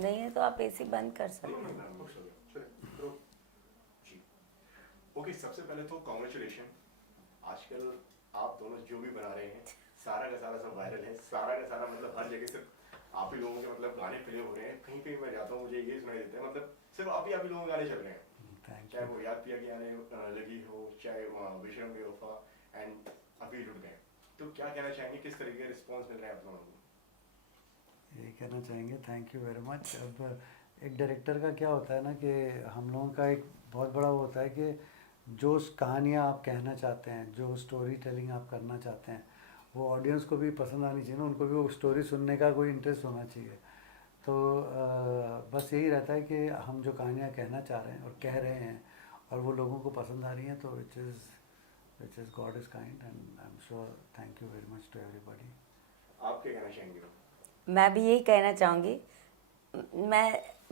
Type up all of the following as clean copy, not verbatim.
नहीं है तो आप एसी बंद कर सकते नहीं, हैं। नहीं, खुश हो गए। चलिए, तो जी। ओके, सबसे पहले तो कॉन्ग्रेचुलेशन। आजकल आप दोनों जो भी बना रहे हैं, सारा का सारा सब वायरल है, सारा का सारा मतलब हर जगह सिर्फ आप ही लोगों के मतलब गाने प्ले हो रहे हैं। कहीं कहीं मैं जाता हूँ मुझे ये सुनाई देते हैं मतलब सिर्फ आप ही लोगों के गाने चल रहे हैं। थैंक चाहे यू। वो याद पिया की आने लगी हो, चाहे विश्रम बेवफा एंड अभी लुट गए। तो क्या कहना चाहेंगे, किस तरीके का रिस्पॉन्स मिल रहा है आप लोगों को? यही कहना चाहेंगे, थैंक यू वेरी मच। अब एक डायरेक्टर का क्या होता है ना कि हम लोगों का एक बहुत बड़ा वो होता है कि जो कहानियाँ आप कहना चाहते हैं, जो स्टोरी टेलिंग आप करना चाहते हैं, वो ऑडियंस को भी पसंद आनी चाहिए ना, उनको भी वो स्टोरी सुनने का कोई इंटरेस्ट होना चाहिए। तो बस यही रहता है कि हम जो कहानियाँ कहना चाह रहे हैं और कह रहे हैं और वो लोगों को पसंद आ रही हैं, तो which is God is kind and I am sure. Thank you very much to everybody. आप क्या कहना चाहेंगे? मैं भी यही कहना चाहूँगी।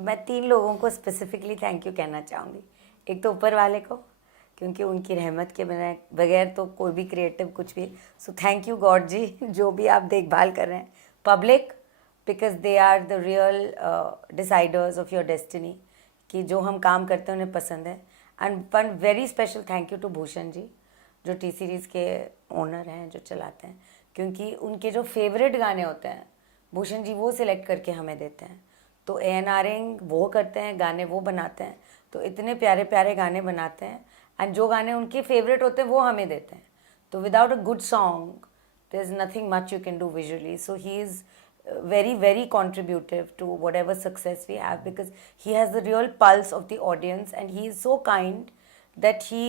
मैं 3 लोगों को स्पेसिफिकली थैंक यू कहना चाहूँगी। एक तो ऊपर वाले को, क्योंकि उनकी रहमत के बगैर तो कोई भी क्रिएटिव कुछ भी। So thank you god ji, जो भी आप देखभाल कर रहे हैं। Public, because they are the real deciders of your destiny, कि जो हम काम करते हैं उन्हें पसंद है। And one very special thank you to Bhushan ji, जो टी सीरीज़ के ओनर हैं, जो चलाते हैं, क्योंकि उनके जो फेवरेट गाने होते हैं भूषण जी वो सिलेक्ट करके हमें देते हैं। तो एएनआरिंग वो करते हैं, गाने वो बनाते हैं, तो इतने प्यारे प्यारे गाने बनाते हैं। एंड जो गाने उनके फेवरेट होते हैं वो हमें देते हैं। तो without a good song there is nothing much you can do visually. So he is very very contributive to whatever success we have, because he has the real pulse of the audience and he is so kind that he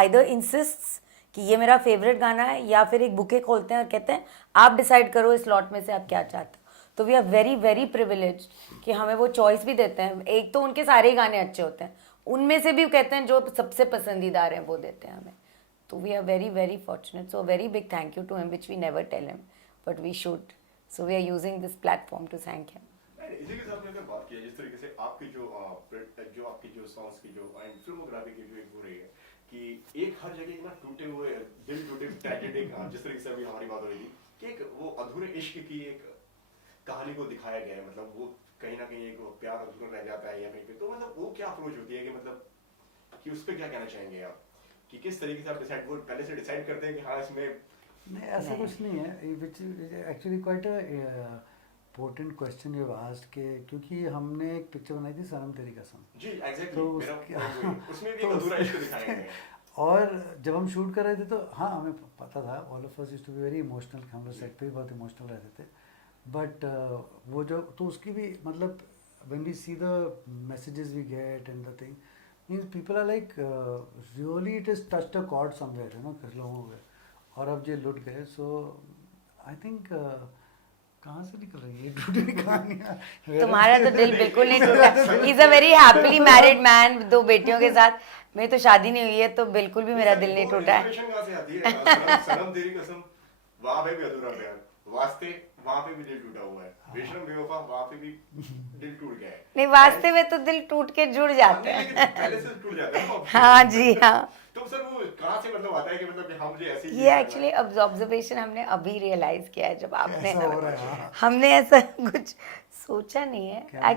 either insists कि ये मेरा favourite गाना है, या फिर एक bouquet खोलते हैं और कहते हैं आप डिसाइड करो इस लॉट में से आप क्या चाहते हो। तो we are very very privilege कि हमें वो चॉइस भी देते हैं। एक तो उनके सारे ही गाने अच्छे होते हैं, उनमें से भी कहते हैं जो सबसे पसंदीदार हैं वो देते हैं हमें। तो we are very very fortunate. So very big thank you to him, which we never tell him but we should. So we are using this platform to thank him. इसी के साथ में अगर बात किया जिस तरीके से आपकी जो आपकी जो सॉन्ग्स की जो एंड फिल्मोग्राफी की जो एक हो रही है कि एक हर जगह ना टूटे हुए दिल, टूटे ट्रेजेडी, जिस तरीके से अभी हमारी बात हो रही थी कि एक वो अधूरे इश्क की एक कहानी को दिखाया गया है। मतलब वो कहीं ना कहीं एक वो प्यार अधूरा रह जाता है या कहीं पे, तो मतलब वो क्या अप्रोच होती है कि मतलब कि उस पर क्या कहना चाहेंगे आप कि किस तरीके से आप डिसाइड, वो पहले से डिसाइड करते हैं कि हाँ इसमें? नहीं, ऐसा कुछ नहीं है। Which actually quite important question you asked के, क्योंकि हमने एक पिक्चर बनाई थी सनम तेरी कसम। जी एग्जैक्टली, तो मेरा point वही है। उसमें भी तो एक अधूरा इश्क दिखाया गया है। और जब हम शूट कर रहे थे तो हाँ हमें पता था, all of us used to be very emotional, हम लोग सेट पे भी बहुत इमोशनल रहते थे। बट वो जो तो उसकी भी मतलब when we see the messages we get and the thing means people are like really it is touched a chord somewhere, you know, कुछ लोगों को। और अब ये लुट गए। सो आई थिंक कहाँ से निकल रही है ये टूटी कहानियाँ? तुम्हारा तो दिल बिल्कुल नहीं टूटा। He is a very happily married man, 2 बेटियों के साथ। मेरी तो शादी नहीं हुई है, तो बिल्कुल भी मेरा दिल नहीं टूटा है। इंस्पिरेशन कहाँ से आती है? सनम तेरी कसम, वहाँ पे भी अधूरा प्यार, वास्ते वहाँ पे भी दिल टूटा हुआ है, विश्रम बेवफा वहाँ पे भी दिल टूट गया है। नहीं, वास्ते में तो दिल टूट के जुड़ जाते नहीं, हैं। लेकिन पहले से टूट जाता है ना। हाँ जी हाँ। तो सर वो कहाँ से मतलब आता है कि मतलब कि हाँ मुझे ऐसे ही ये एक्चुअली ऑब्जर्वेशन हमने अभी रियलाइज किया है, जब आपने ऐसा हो रहा है। हाँ। हमने ऐसा कुछ सोचा नहीं है क्या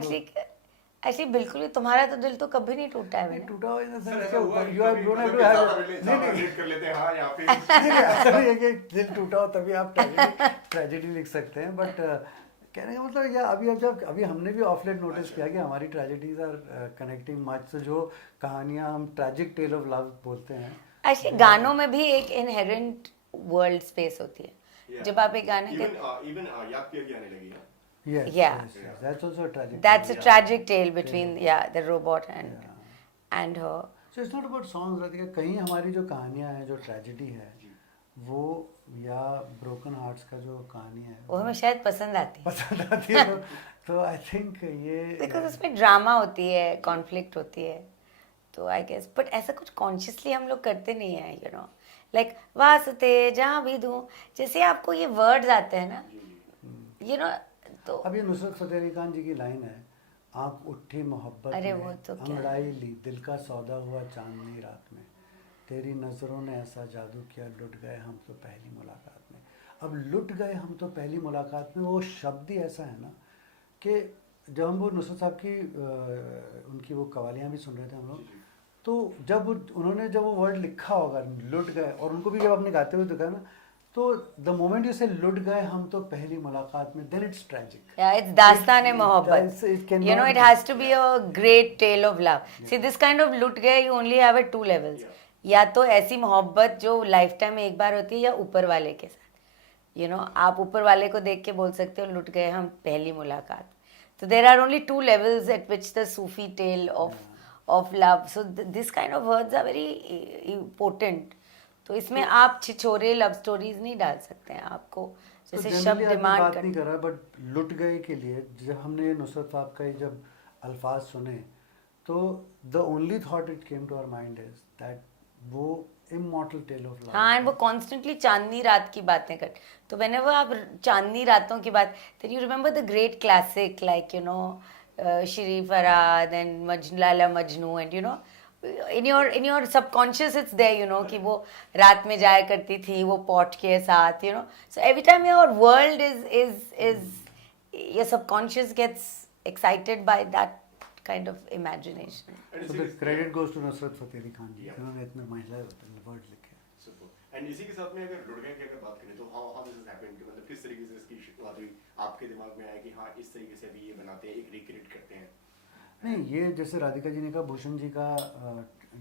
एक्चुअली बिल्कुल भी। तुम्हारा तो दिल तो कभी नहीं टूटा है नहीं मैंने। टूटा हो इन द सर सेंस ऐसा हुआ कि कि यू हैव कभी डोंट हैव मतलब टू कि हैव ज़्यादा रिलेट कर लेते हैं हाँ यहाँ पे। नहीं ऐसा नहीं है कि दिल टूटा हो तभी आप ट्रेजेडी लिख सकते हैं। बट कहने का मतलब या अभी हमने भी ऑफ लेट नोटिस किया कि हमारी ट्रेजेडीज आर कनेक्टिंग मच। तो जो कहानियाँ हम ट्रैजिक टेल ऑफ लव बोलते हैं, एक्चुअली गानों में भी एक इनहेरेंट वर्ल्ड स्पेस होती है। जब आप एक गाने के इवन याद किया आने लगी है। yes Yeah. yes that's also a tragic that's a tale. tragic tale between the robot and her. So it's not about songs Radhika. कहीं हमारी जो कहानियाँ हैं, जो ट्रेजेडी है वो, या ब्रोकन हार्ट्स का जो कहानी है वो हमें शायद पसंद आती है, पसंद आती है। तो आई थिंक ये बिकॉज उसमें ड्रामा होती है, कॉन्फ्लिक्ट होती है। तो आई गेस, बट ऐसा कुछ कॉन्शियसली हम लोग करते नहीं है, यू नो, लाइक वास्ते जहाँ भी दूँ, जैसे आपको ये वर्ड्स आते हैं ना, यू नो। तो अब ये नुसरत फतेह अली खान जी की लाइन है, आँख उठी मोहब्बत अरे में, वो तो क्या है। अंगड़ाई ली दिल का सौदा हुआ चांदनी रात में, तेरी नज़रों ने ऐसा जादू किया, लुट गए हम तो पहली मुलाकात में। अब लुट गए हम तो पहली मुलाकात में, वो शब्द ही ऐसा है ना कि जब हम वो नुसरत साहब की उनकी वो कवालियाँ भी सुन रहे थे हम लोग, जी, जी। तो उन्होंने जब वो वर्ड लिखा होगा लुट गए, और उनको भी जब आपने गाते हुए देखा ना, तो द मोमेंट यू से लुट गए हम तो पहली मुलाकात में, then it's tragic. Yeah, it's Dastan-e-Mohabbat. It cannot You know, it be. has to be a great tale of love. See, this kind of lut gaye, you only have at two levels. Yeah. या तो ऐसी मोहब्बत जो life time में एक बार होती है, या ऊपर वाले के साथ. आप ऊपर वाले को देख के बोल सकते हो लुट गए हम पहली मुलाकात. तो there are only two levels at which the Sufi tale of love. So this kind of words are very potent. तो इसमें आप छिछोरे लव स्टोरीज नहीं डाल सकते हैं. आपको तो जैसे जनरली शब्द आदमी डिमांड बात कर. नहीं कर रहा, बट लुट गए के लिए जब हमने नुसरत साहब का जब अल्फाज सुने, तो the only thought it came to our mind is that वो इमॉर्टल टेल ऑफ लव. हाँ, एंड वो कॉन्स्टेंटली चांदनी रात की बातें कर. तो whenever आप चांदनी रातों की बात, then you remember the great classic like Shri Farhad and Lala Majnu, and in your subconscious it's there, कि वो रात में जाया करती थी वो पॉट के साथ, so every time your world is your subconscious gets excited by that kind of imagination. And So इसी the के- credit goes to Nusrat Fateh Ali Khan ji, Yeah. जिन्होंने इतने महिला वर्ड लिखे. Super. And इसी के साथ में अगर लुट गए की अगर बात करें, तो how this has happened, कि मतलब किस तरीके से इसकी शुरुआत हुई, आपके दिमाग में आया कि हाँ इस तरीके से अभी ये बनाते हैं, एक रिक्रिएट करते हैं. नहीं, ये जैसे राधिका जी ने कहा, भूषण जी का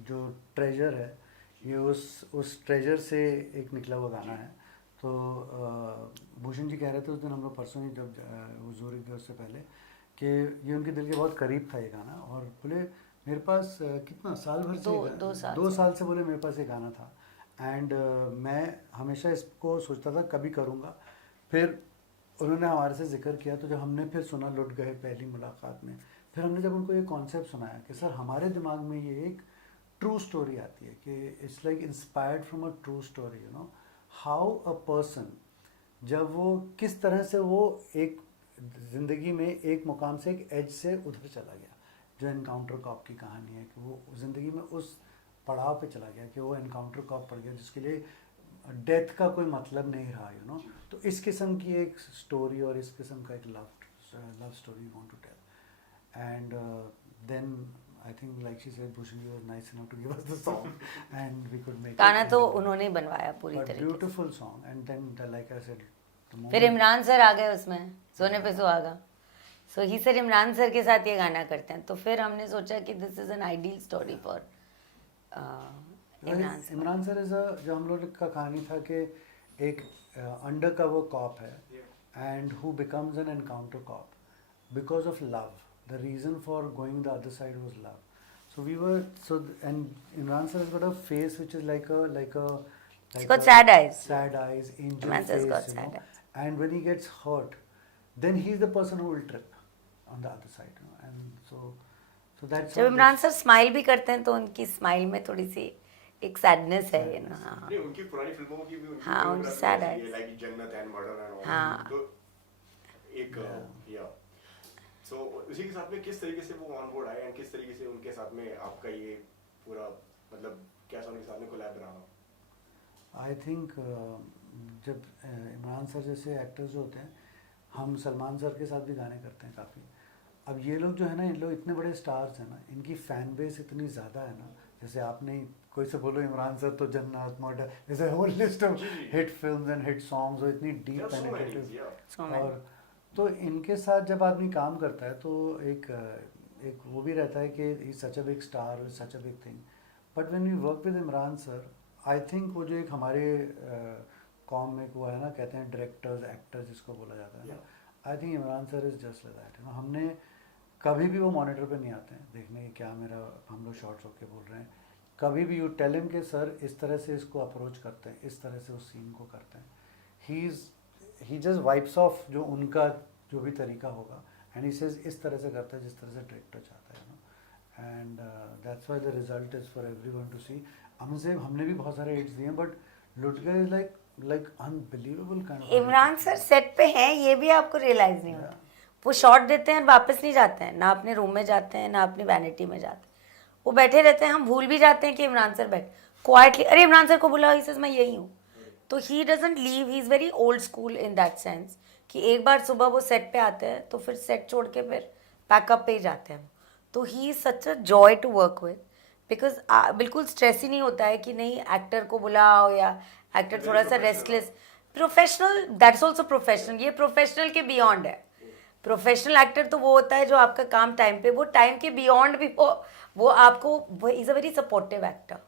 जो ट्रेजर है, ये उस ट्रेजर से एक निकला हुआ गाना है. तो भूषण जी कह रहे थे उस दिन, हम लोग परसों ही जब वो ज़ूरिख गए उससे पहले, कि ये उनके दिल के बहुत करीब था ये गाना, और बोले मेरे पास कितना साल भर से दो साल से बोले मेरे पास ये गाना था, एंड मैं हमेशा इसको सोचता था कभी करूँगा. फिर उन्होंने हमारे से जिक्र किया, तो जब हमने फिर सुना लुट गए पहली मुलाकात में, फिर हमने जब उनको ये कॉन्सेप्ट सुनाया कि सर हमारे दिमाग में ये एक ट्रू स्टोरी आती है, कि it's like inspired from a true story, how a person जब वो किस तरह से वो एक ज़िंदगी में एक मुकाम से एक एज से उधर चला गया, जो एनकाउंटर कॉप की कहानी है, कि वो ज़िंदगी में उस पड़ाव पे चला गया कि वो एनकाउंटर कॉप पड़ गया, जिसके लिए डेथ का कोई मतलब नहीं रहा. तो इस किस्म की एक स्टोरी और इस किस्म का एक love story want to tell. And then I think, like she said, Bhushan ji was nice enough to give us the song, and we could make गाना it. तो उन्होंने ही बनवाया पूरी But तरीके से. beautiful song, and then like I said, the moment फिर Imran sir आ गए उसमें, सोने पे सुहागा. सो ही सर इमरान सर के साथ ये गाना करते हैं, तो फिर हमने सोचा कि this is an ideal story for Imran sir. Imran sir जो हम लोग का कहानी था कि एक अंडर कवर कॉप है, and who becomes an encounter cop because of love. The reason for going the other side was love. So and Imran sir has got a face which is like He's got sad eyes. sad eyes, angel Imran sir's face, got you sad know. eyes. And when he gets hurt, then he's the person who will trip on the other side, and so that's जब Imran sir smile भी करते हैं तो उनकी smile में थोड़ी सी एक sadness है, नहीं, उनकी पुरानी फिल्मों की भी उनकी हाँ, उनकी sad eyes. लाइक जन्नत एंड मर्डर एंड ऑल. हाँ. तो एक या सो उसी के साथ में किस तरीके से वो ऑन बोर्ड आए, एंड किस तरीके से उनके साथ में आपका ये पूरा मतलब कैसा उनके साथ में कोलैब रहा? आई थिंक जब इमरान सर जैसे एक्टर्स जो होते हैं, हम सलमान सर के साथ भी गाने करते हैं काफ़ी. अब ये लोग जो है ना, इन लोग इतने बड़े स्टार्स हैं ना, इनकी फ़ैन बेस इतनी ज़्यादा है ना. जैसे आपने कोई से बोलो इमरान सर तो जन्नत मर्डर, जैसे whole list of hit films and hit songs, और इतनी डीप पेनिट्रेटिव. और तो इनके साथ जब आदमी काम करता है तो एक वो भी रहता है कि he such a big star, such a big thing. But when we work with Imran sir, I think वो जो एक हमारे कॉम में वो है ना, कहते हैं डायरेक्टर्स एक्टर्स जिसको बोला जाता है ना, I think Imran sir is just like that. हमने कभी भी वो मॉनिटर पे नहीं आते हैं देखने कि क्या मेरा हम लोग शॉर्ट्स होके बोल रहे हैं. कभी भी यू टेल हिम के सर इस तरह से इसको अप्रोच करते हैं, इस तरह से उस सीन को करते हैं. ही जस्ट वाइप्स ऑफ जो उनका जो भी तरीका होगा, एंड ही सेज इस तरह से करता है जिस तरह से डायरेक्टर चाहता है, and that's why the result is for everyone to see. हमने भी बहुत सारे हिट्स दिए, बट लुट गए is like unbelievable kind of. Imran sir set पे हैं, ये भी आपको रियलाइज नहीं होता. वो शॉट देते हैं और वापस नहीं जाते हैं, ना अपने रूम में जाते हैं ना अपनी वैनिटी में जाते हैं. वो बैठे रहते हैं, हम भूल भी जाते हैं कि इमरान सर बैठ क्वाइटली, अरे इमरान सर को बुलाओ, ही मैं यही हूँ. तो he doesn't leave, he is very old school in that sense कि एक बार सुबह वो सेट पे आते हैं तो फिर सेट छोड़ के फिर पैकअप पे ही जाते हैं। तो he is such a joy to work with, because बिल्कुल स्ट्रेस ही नहीं होता है कि नहीं एक्टर को बुलाओ या एक्टर Very थोड़ा सा professional, restless. Professional, that's also professional, ये प्रोफेशनल के बियॉन्ड है। प्रोफेशनल एक्टर तो वो होता है जो आपका काम टाइम पे, वो टाइम के बियॉन्ड भी वो आपको is a very supportive actor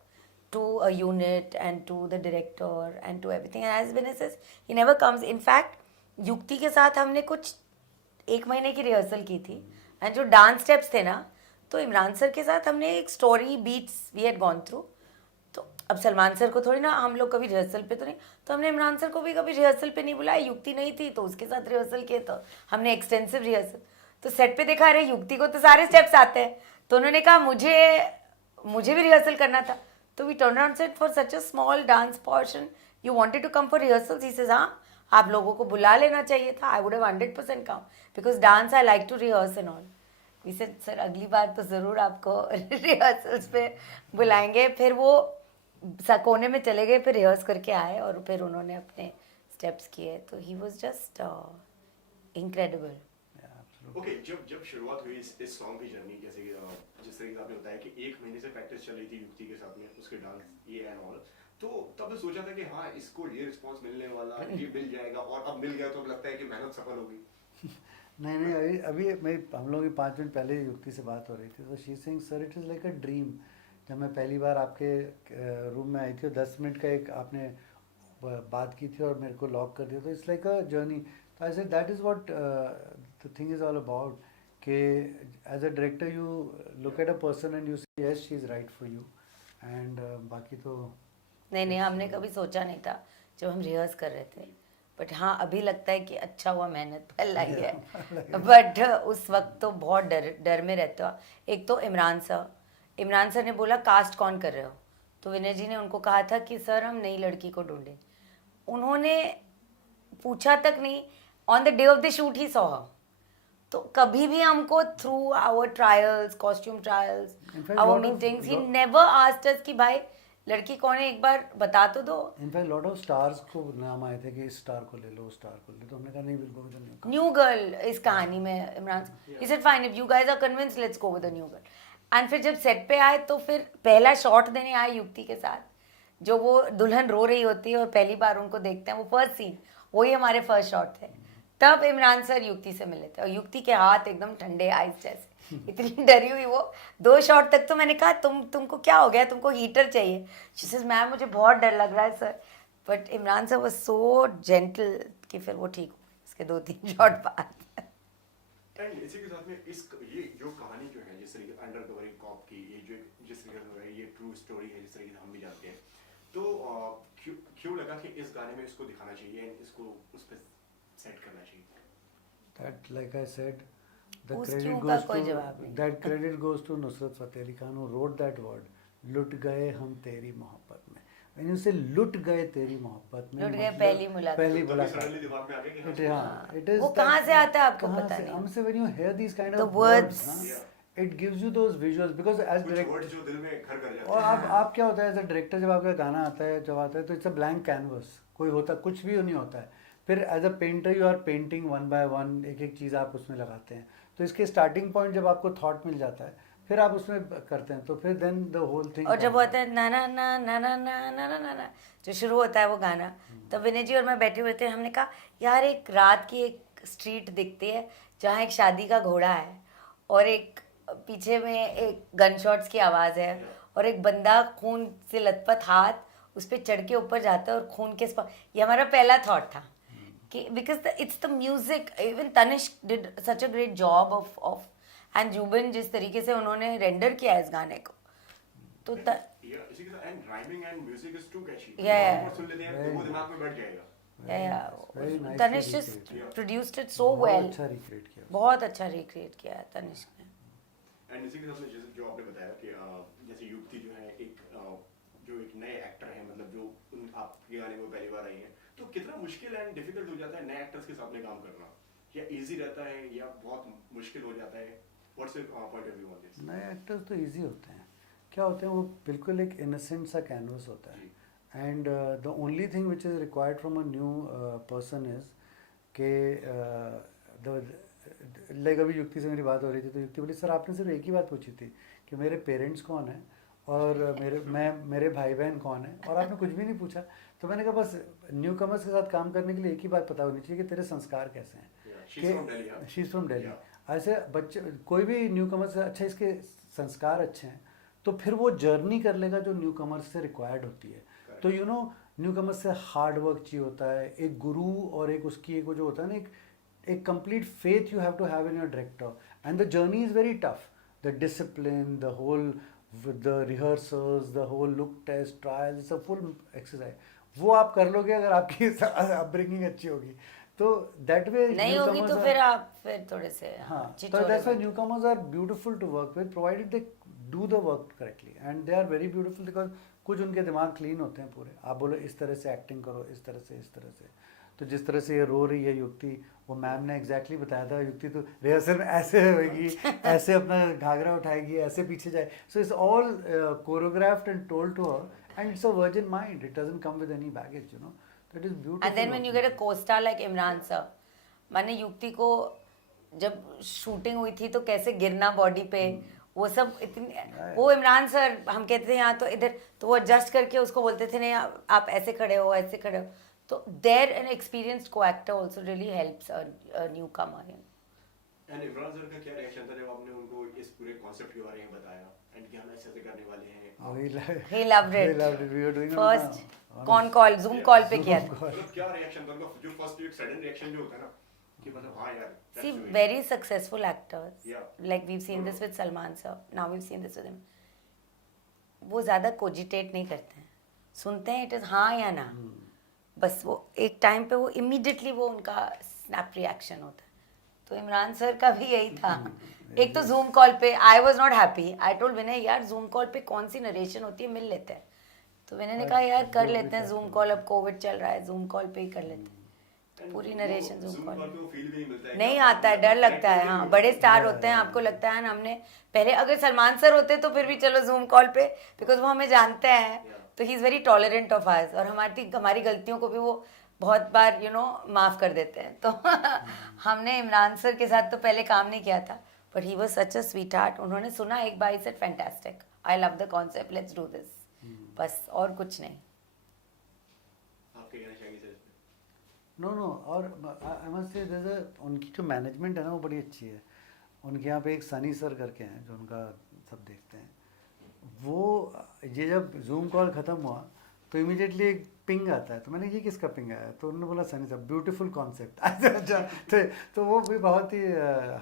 to a unit and to the director and to everything. And as Vinay says, he never comes. In fact, युक्ति के साथ हमने कुछ 1 महीने की रिहर्सल की थी, एंड जो डांस स्टेप्स थे ना, तो इमरान सर के साथ हमने एक story beats we had gone through. तो अब सलमान सर को थोड़ी ना हम लोग कभी रिहर्सल पे तो नहीं, तो हमने इमरान सर को भी कभी रिहर्सल पे नहीं बुलाया। युक्ति नहीं थी तो उसके साथ रिहर्सल किए, तो हमने एक्सटेंसिव रिहर्सल। तो सेट पे देखा, अरे युक्ति को तो सारे स्टेप्स आते हैं, तो उन्होंने कहा मुझे भी रिहर्सल करना था। तो we turn around said for such a small dance portion you wanted to come for rehearsals. He says हाँ, आप लोगों को बुला लेना चाहिए था, I would have 100% come, because dance I like to rehearse and all. We said sir अगली बार तो ज़रूर आपको रिहर्सल्स पे बुलाएंगे। फिर वो कोने में चले गए, फिर रिहर्स करके आए और फिर उन्होंने अपने स्टेप्स किए। तो he was just incredible. Okay, जब शुरुआत हुई इस सॉन्ग की जर्नी, जैसे कि जिस तरीके से आपने बताया कि 1 महीने से प्रैक्टिस चल रही थी युक्ति के साथ में, उसके डांस ये एंड ऑल, तो तब सोचा था कि हाँ इसको ये रिस्पांस मिलने वाला, ये मिल जाएगा, और अब मिल गया तो अब लगता है कि मेहनत सफल होगी। नहीं, अभी मैं हम लोग की 5 मिनट पहले युक्ति से बात हो रही थी, तो she Singh sir it is like a dream. जब मैं पहली बार आपके रूम में आई थी और 10 मिनट का एक आपने बात की थी और मेरे को लॉक कर दिया, तो इट्स लाइक अ जर्नी। तो I said that is what the thing is all about, कि as a director you look at a person and you say yes she is right for you, and बाकी तो नहीं, हमने कभी सोचा नहीं था जब हम रिहर्स कर रहे थे, बट हाँ अभी लगता है कि अच्छा हुआ मेहनत फल लाई है। बट उस वक्त तो बहुत डर में रहते हो। एक तो इमरान सर ने बोला कास्ट कौन कर रहे हो, तो विनय जी ने उनको कहा था कि सर हम नई लड़की को ढूंढें। उन्होंने पूछा तक नहीं, on the day of the shoot he saw her. तो कभी भी हमको through our trials, costume trials, In fact, our lot of- meetings, he lot- never asked us कि भाई लड़की कौन है, एक बार बता तो दो। इनफैक्ट लॉट ऑफ स्टार्स को नाम आए थे कि इस स्टार को ले लो, उस स्टार को ले लो, तो हमने कहा नहीं, will go with the new. New girl इस कहानी में Imran he said fine if you guys are convinced let's go with the new girl. And फिर जब सेट पे आए तो फिर पहला शॉट देने आए युक्ति के साथ, जो वो दुल्हन रो रही होती है और पहली बार उनको देखते हैं, वो फर्स्ट सीन वही हमारे फर्स्ट शॉट थे। तब इमरान सर युक्ति से मिले थे और युक्ति के हाथ एकदम ठंडे आइस जैसे, इतनी डरी हुई वो। 2 शॉट तक तो मैंने कहा तुमको क्या हो गया, तुमको हीटर चाहिए। शी सेज मैम मुझे बहुत डर लग रहा है sir, but Imran sir was so gentle कि फिर वो ठीक हो गए उसके 2-3 शॉट बाद। एंड इसी के साथ में ये जो कहानी जो है, जिस तरीके अंडर कवरिंग कॉप की, ये जो जिस तरीके से हो रहा है, ये ट्रू स्टोरी है, जिस तरीके से हम भी जानते हैं, तो क्यों लगा कि इस गाने में इसको दिखाना चाहिए, इसको उस पर सेट करना चाहिए? That, like I said, the उस credit क्यों का goes कोई to जवाब नहीं। that credit goes to Nusrat Fateh Ali Khan, who wrote that word. लुट गए हम तेरी मोहब्बत में। When you say लुट गए तेरी मोहब्बत में, लुट गए मतलब पहली मुलाकात। पहली तभी मुलाकात। सडनली दिमाग में आ गया कि हाँ, It, हाँ, it is वो that- कहाँ से आता है आपको कहाँ पता से- नहीं। हमसे when you hear these kind The of words, words. ना, it gives you those visuals, because as कुछ direct वर्ड जो दिल में घर कर जाते और हैं। आप क्या होता है एज अ डायरेक्टर, जब आपका गाना आता है, जब आता है तो इट्स अ ब्लैंक कैनवस, कोई होता कुछ भी नहीं होता है। फिर as a painter you are painting one by one, एक एक चीज़ आप उसमें लगाते हैं। तो इसके स्टार्टिंग पॉइंट जब आपको थॉट मिल जाता है, फिर आप उसमें करते हैं, तो फिर देन द होल थिंग। और जब होता है ना ना ना ना ना ना ना ना ना ना, जो शुरू होता है वो गाना, तब विनय जी और मैं बैठे हुए थे, हमने कहा यार एक रात की एक स्ट्रीट दिखती है जहाँ एक शादी का घोड़ा है और एक पीछे में एक गन शॉट्स की आवाज़ है और एक बंदा खून से लथपथ हाथ उस पर चढ़ के ऊपर जाता है और खून के ये हमारा पहला थॉट था कि because it's the music. Even Tanishk did such a great job of and Jubin, जिस तरीके से उन्होंने रेंडर किया है इस गाने को, तो इसी के साथ and rhyming and music is too catchy. Yeah. सुन लेते हैं तो वो दिमाग में बैठ जाएगा। Very nicely Tanishk recreated. just produced it so बहुत well, अच्छा रिक्रिएट किया। बहुत अच्छा रिक्रिएट किया है तनिष्क ने। एंड इसी के साथ में जैसे जो आपने बताया कि जैसे युक्ति जो है जो एक नए एक्टर है, मतलब जो आपके गाने में पहली बार आई है, तो कितना मुश्किल एंड डिफिकल्ट हो जाता है नए एक्टर्स के साथ में काम करना, या इजी रहता है या बहुत मुश्किल हो जाता है? What's your point of view on this? नए एक्टर्स तो इजी होते हैं। क्या होते हैं, वो बिल्कुल एक इनोसेंट सा कैनवस होता है, and the only thing which is required from a new person is के लाइक अभी युक्ति से मेरी बात हो रही थी तो युक्ति बोली सर आपने सिर्फ एक ही बात पूछी थी कि मेरे पेरेंट्स कौन है और मेरे भाई बहन कौन है और आपने कुछ भी नहीं पूछा। तो मैंने कहा बस न्यू कमर्स के साथ काम करने के लिए एक ही बात पता होनी चाहिए कि तेरे संस्कार कैसे हैं। She is from Delhi. ऐसे बच्चे कोई भी न्यू कमर्स अच्छा इसके संस्कार अच्छे हैं तो फिर वो जर्नी कर लेगा जो न्यू कमर्स से रिक्वायर्ड होती है। तो यू नो न्यू कमर्स से हार्ड वर्क चाहिए होता है, एक गुरु और एक उसकी एक वो जो होता है ना एक complete faith you have to have in your director and the journey is very tough, the discipline, the whole the rehearsals, the whole look test trial, it's a full exercise. वो आप कर लोगे अगर आपकी अपब्रिंगिंग अच्छी होगी तो that way नहीं होगी तो फिर आप फिर थोड़े से हाँ तो चिचोरे दैट्स व्हाई बन- newcomers are beautiful to work with provided they do the work correctly and they are very beautiful because कुछ उनके दिमाग क्लीन होते हैं पूरे। आप बोलो इस तरह से एक्टिंग करो, इस तरह से तो जिस तरह से ये रो रही है युक्ति वो मैम ने एग्जैक्टली बताया था युक्ति तो रिहर्सल में ऐसे होगी, ऐसे अपना घाघरा उठाएगी, ऐसे पीछे जाए। So it's all choreographed and told to her and it's a virgin mind, it doesn't come with any baggage, you know, that is beautiful. And then when you get a co-star like Imran sir, मैंने युक्ति को जब shooting हुई थी तो कैसे गिरना body पे वो सब इतनी वो इमरान सर हम कहते थे यहाँ तो इधर तो वो एडजस्ट करके उसको बोलते थे नहीं आप ऐसे खड़े हो ऐसे खड़े हो। तो देयर एन एक्सपीरियंस्ड को actor also really helps a new Qamar. And Imran sir का क्या रिएक्शन था जब आपने उनको इस पूरे कॉन्सेप्ट के बारे में बताया एंड क्या हम ऐसे करने वाले हैं? He loved it. We loved it. We were doing it First on a- con call zoom call पे किया था। मतलब क्या रिएक्शन था उनका? जो फर्स्ट एक सडन रिएक्शन जो होता है ना कि मतलब हाँ यार that's See, the way. very successful actors. Yeah. Like we've seen this with Salman sir. Now we've seen this with him. वो ज़्यादा कोजिटेट नहीं करते हैं, सुनते हैं इट इज़ हाँ या ना, बस वो एक टाइम पे वो इमीडिएटली वो उनका स्नैप रिएक्शन होता है। तो इमरान सर का भी यही था। एक तो जूम कॉल पे I was not happy, I told Vinay यार जूम कॉल पे कौन सी नरेशन होती है, मिल लेते हैं। तो विनय ने कहा यार कर लेते हैं जूम कॉल, अब कोविड चल रहा है जूम कॉल पे ही कर लेते हैं। And पूरी वो narration Zoom zoom call call पे वो feel भी नहीं मिलता है नहीं कि आता है, आप डर लगता है। हाँ connect बड़े नहीं स्टार हो होते हैं, आपको लगता है ना हमने पहले अगर सलमान सर होते तो फिर भी चलो जूम कॉल पे बिकॉज वो हमें जानते हैं तो he is very tolerant of us और हमारी गलतियों को भी वो बहुत बार यू नो माफ़ कर देते हैं। तो हमने इमरान सर के साथ तो पहले काम नहीं किया था but he was such a sweetheart. उन्होंने सुना एक बार set fantastic, I love the concept, let's do this, बस और कुछ नहीं। आपके कहना चाहिए सर इसमें? नो और आई मस्ट से देयर उनकी जो मैनेजमेंट है ना वो बड़ी अच्छी है। उनके यहाँ पे एक सनी सर करके हैं जो उनका सब देखते हैं। वो ये जब जूम कॉल ख़त्म हुआ तो इमीडिएटली एक पिंग आता है, तो मैंने ये किसका पिंग आया, तो उन्होंने बोला सनी साहब ब्यूटीफुल कॉन्सेप्ट। अच्छा तो वो भी बहुत ही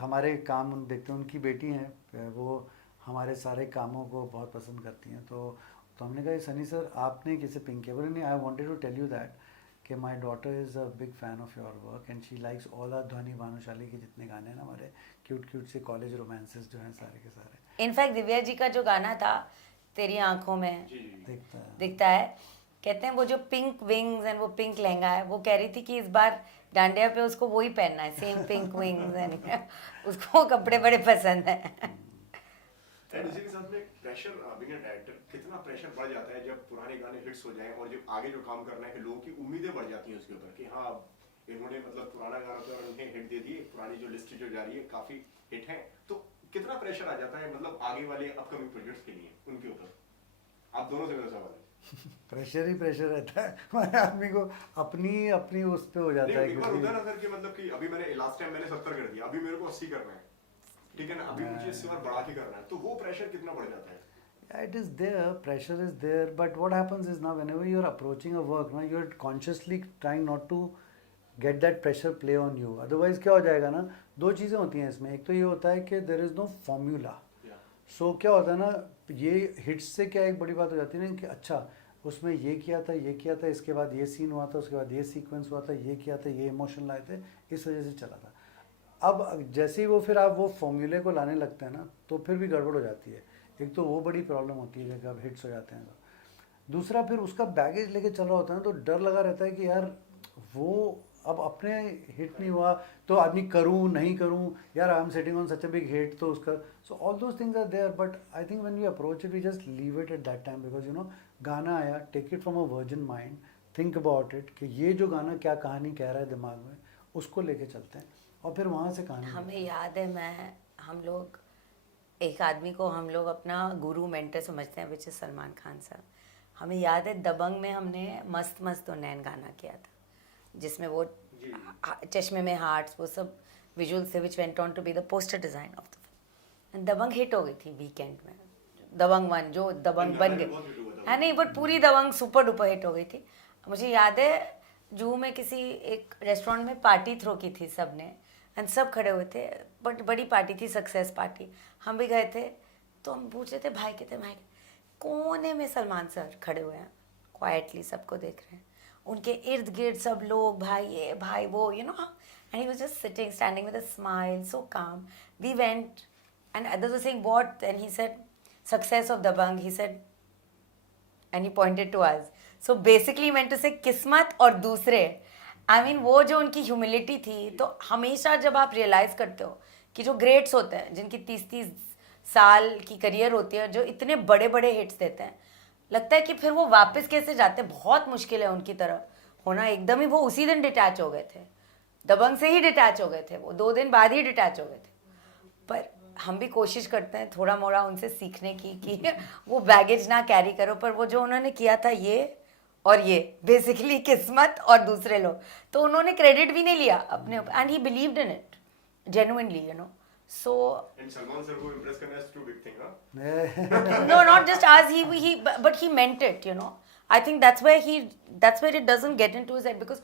हमारे काम देखते हैं। उनकी बेटी हैं वो हमारे सारे कामों को बहुत पसंद करती हैं। तो हमने कहा सनी सर आपने किसे पिंग किया, बोले नहीं I wanted to tell you that कि my daughter is a big fan of your work and she likes all are Dhvani Bhanushali के जितने गाने हैं ना हमारे क्यूट से कॉलेज रोमांसेस जो हैं सारे के सारे। इनफैक्ट दिव्या जी का जो गाना था तेरी आंखों में जी जी दिखता है, कहते हैं वो जो पिंक विंग्स एंड वो पिंक लहंगा है, वो कह रही थी कि इस बार डांडिया पे उसको वही पहनना है, सेम पिंक विंग्स एंड उसको कपड़े बड़े पसंद हैं। एंड इसी के साथ में प्रेशर बीइंग अ डायरेक्टर, कितना प्रेशर बढ़ जाता है जब पुराने गाने हिट्स हो जाएं और जब आगे जो काम करना है कि लोगों की उम्मीदें बढ़ जाती हैं उसके ऊपर कि हाँ इन्होंने मतलब पुराना गाना तो उन्हें हिट दे दिए, पुरानी जो लिस्ट जो जा रही है काफी हिट है, तो कितना प्रेशर आ जाता है मतलब आगे वाले अपकमिंग प्रोजेक्ट्स के लिए उनके ऊपर? आप दोनों से मेरा सवाल है। प्रेशर ही प्रेशर रहता है हमारे आदमी को, अपनी उस पे हो जाता है एक बार होता है क्योंकि ना सर कि मतलब कि अभी मैंने लास्ट टाइम मैंने 70 कर दिया, अभी मेरे को 80 करना है, ठीक है ना, अभी मुझे इससे और बढ़ा के करना है, तो वो प्रेशर कितना बढ़ जाता है? yeah, it is there, pressure is there, but what happens is now whenever you are approaching a work now you are consciously trying not to get that pressure play on you, otherwise क्या हो जाएगा ना, दो चीज़ें होती हैं इसमें। एक तो ये होता है कि there is no formula, सो क्या होता है ना, ये हिट्स से क्या एक बड़ी बात हो जाती है ना कि अच्छा उसमें ये किया था, इसके बाद ये सीन हुआ था, उसके बाद ये सीक्वेंस हुआ था, ये किया था, ये इमोशन लाए थे, इस वजह से चला था। अब जैसे ही वो फिर आप वो फॉर्मूले को लाने लगते हैं ना तो फिर भी गड़बड़ हो जाती है। एक तो वो बड़ी प्रॉब्लम होती है जब हिट्स हो जाते हैं तो। दूसरा फिर उसका बैगेज लेके चल रहा होता है ना तो डर लगा रहता है कि यार वो अब अपने हिट नहीं हुआ तो आदमी करूँ नहीं करूँ, यार I am setting on such a big hit, तो उसका so all those things are there, but I think when we approach it we just leave it at that time because you know गाना आया, take it from a virgin mind, think about it कि ये जो गाना क्या कहानी कह रहा है दिमाग में, उसको लेके चलते हैं और फिर वहाँ से कहानी हमें याद है हम लोग एक आदमी को हम लोग अपना गुरु मेंटर समझते हैं, विच इज़ सलमान खान साहब। हमें याद है दबंग में हमने मस्त मस्त नैन गाना किया था, जिसमें वो जी। चश्मे में हार्ट्स वो सब विजुअल्स थे, which went on to be the poster design of the film. Dabangg hit हो गई थी वीकेंड में, दबंग 1 जो दबंग बन गाना भी बहुत हिट हुआ गई था। है नहीं, बट पूरी दबंग सुपर डुपर हिट हो गई थी। मुझे याद है जूहू में किसी एक रेस्टोरेंट में पार्टी थ्रो की थी सबने, एंड सब खड़े हुए थे, बट बड़ी पार्टी थी, सक्सेस पार्टी। हम भी गए थे, तो हम पूछ रहे थे भाई कहते भाई कोने में सलमान सर खड़े हुए हैं, क्वाइटली सबको देख रहे हैं, उनके इर्द गिर्द सब लोग भाई ये भाई वो, you know, and he was just sitting standing with a smile, so काम। We went and others were saying what, and he said success of Dabang, he said, and he pointed to us, so basically he meant to say किस्मत और दूसरे। I mean वो जो उनकी humility थी, तो हमेशा जब आप रियलाइज करते हो कि जो ग्रेट्स होते हैं जिनकी 30-30 साल की करियर होती है, जो इतने बड़े बड़े हिट्स देते हैं, लगता है कि फिर वो वापस कैसे जाते हैं, बहुत मुश्किल है उनकी तरह होना। एकदम ही वो उसी दिन डिटैच हो गए थे, दबंग से ही डिटैच हो गए थे, वो 2 दिन बाद ही डिटैच हो गए थे। पर हम भी कोशिश करते हैं थोड़ा मोड़ा उनसे सीखने की कि वो बैगेज ना कैरी करो, पर वो जो उन्होंने किया था ये और ये बेसिकली किस्मत और दूसरे लोग, तो उन्होंने क्रेडिट भी नहीं लिया अपने, and he believed in it genuinely, you know. So and Salman sir को इम्प्रेस करना इज टू बिग थिंग, हां? no, not just as but he meant it, you know. I think that's where it doesn't get into his head, because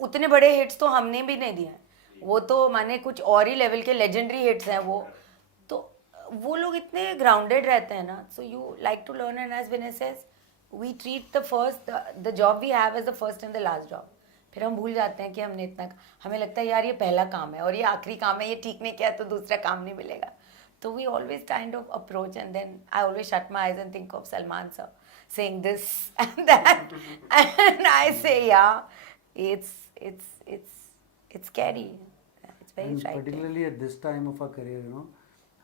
उतने बड़े hits तो हमने भी नहीं दिए हैं, वो तो माने कुछ और ही लेवल के लेजेंडरी हिट्स हैं वो, तो वो लोग इतने ग्राउंडेड रहते हैं ना, so you like to learn, and as Vinay says we treat the job we have as the first and the last job. फिर हम भूल जाते हैं कि हमने इतना, हमें लगता है यार ये पहला काम है और ये आखिरी काम है, ये ठीक नहीं किया तो दूसरा काम नहीं मिलेगा। So we always kind of approach, and then I always shut my eyes and think of Salman sir saying this and that, and I say, yeah, it's scary, it's very And frightening. particularly at this time of our career, you know,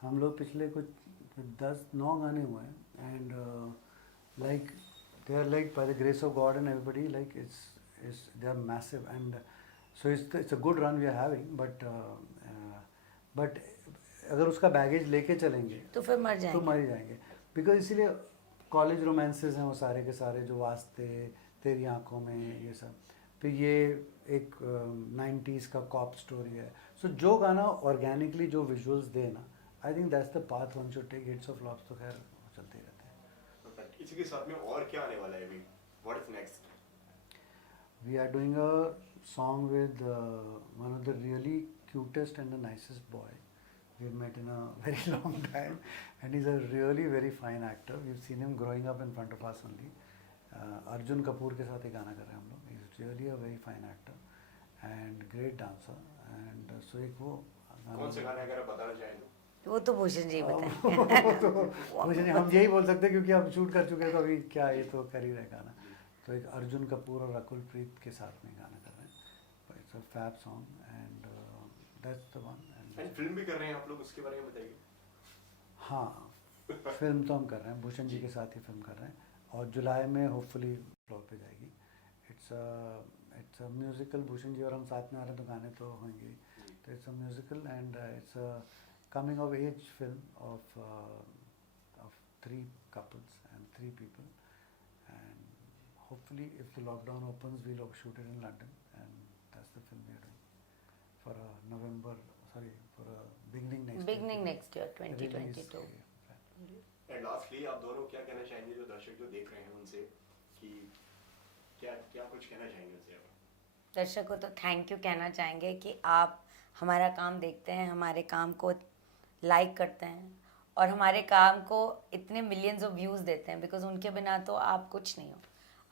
हम लोग पिछले कुछ 10-9 गाने हुए हैं, and like they are like by the grace of God and everybody, like it's they are massive, and so it's a good run we are having, but अगर उसका baggage लेके चलेंगे तो फिर मर तो जाएंगे। मर ही जाएंगे, बिकॉज इसीलिए कॉलेज रोमांसेस हैं वो सारे के सारे, जो वास्ते, तेरी आंखों में, ये सब, फिर ये एक 90s का कॉप स्टोरी है। सो जो गाना ऑर्गेनिकली जो विजुअल्स दे ना, I think that's the path one should take. Hits और फ्लॉप्स तो खैर चलते ही रहते हैं। इसी के साथ में और क्या आने वाला है अभी? What is next? We are doing a song with one of the really cutest and the nicest boy we've met in a very long time, and he's a really very fine actor. We've seen him growing up in front of us only. Arjun Kapoor के साथ एक गाना कर रहे हैं हम लोग. He's really a very fine actor and great dancer, and so एक वो कौन से गाने अगर आप बताना चाहें तो? वो तो भूषण जी बताएंगे। तो मुझे नहीं, हम यही बोल सकते हैं क्योंकि आप शूट कर चुके हैं, तो अभी क्या ये तो कर ही रहे गाना। तो एक अर्जुन कपूर और रकुल प्रीत के साथ में गाना कर रहे हैं। It's a fab song, and that's the one. And film भी कर रहे हैं आप लोग, उसके बारे में बताइए। हाँ, फिल्म तो हम कर रहे हैं, भूषण जी के साथ ही फिल्म कर रहे हैं, और जुलाई में होपफुली फ्लोर पे जाएगी। It's a musical, Bhushan ji और हम साथ में आ रहे हैं तो गाने तो होंगे। तो it's a musical, and it's a coming of age film of 3 couples and 3 people, and hopefully if the lockdown opens we'll shoot it in London, and that's the film we are doing for beginning next year 2022। release। And lastly आप दोनों क्या कहना चाहेंगे जो दर्शक जो देख रहे हैं उनसे, कि क्या क्या कुछ कहना चाहेंगे उनसे आप? दर्शकों तो थैंक यू कहना चाहेंगे कि आप हमारा काम देखते हैं, हमारे काम को लाइक करते हैं, और हमारे काम को इतने मिलियंस ऑफ व्यूज़ देते हैं, बिकॉज उनके बिना तो आप कुछ नहीं हो,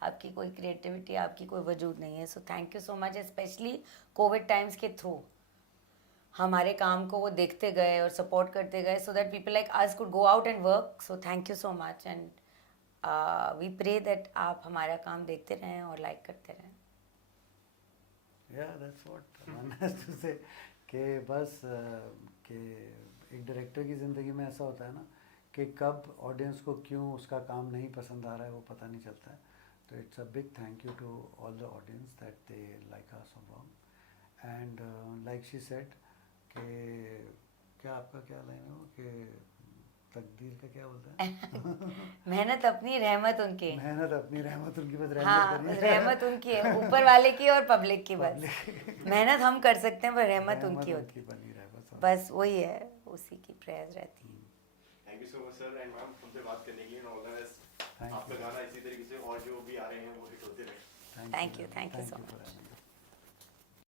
आपकी कोई क्रिएटिविटी, आपकी कोई वजूद नहीं है। सो thank you so much, specially Covid times के थ्रू हमारे काम को वो देखते गए और सपोर्ट करते गए, so that people like us could go out and work. So thank you so much, and we pray that आप हमारा काम देखते रहें और लाइक करते रहें। Yeah, that's what one has to say, कि बस कि एक डायरेक्टर की ज़िंदगी में ऐसा होता है ना कि कब ऑडियंस को क्यों उसका काम नहीं पसंद आ रहा है वो पता नहीं चलता है। तो it's a big thank you to all the audience that they like our work, and like she said, कि क्या आपका क्या लाइन है वो कि तकदीर का क्या बोलते हैं मेहनत अपनी रहमत उनकी। मेहनत अपनी रहमत उनकी, बस रहमत हाँ, करिए। रहमत उनकी है, ऊपर वाले की और पब्लिक की बस। मेहनत हम कर सकते हैं पर रहमत उनकी होती है, बनी रहे बस। बस वही है, उसी की प्रेयर्स रहती है। Thank you so much sir and ma'am हमसे बात करने के लिए, ऑल द बेस्ट। Thank आपका you. गाना इसी तरीके से और जो भी आ रहे हैं वो हिट होते रहे। Thank you so for much. having me.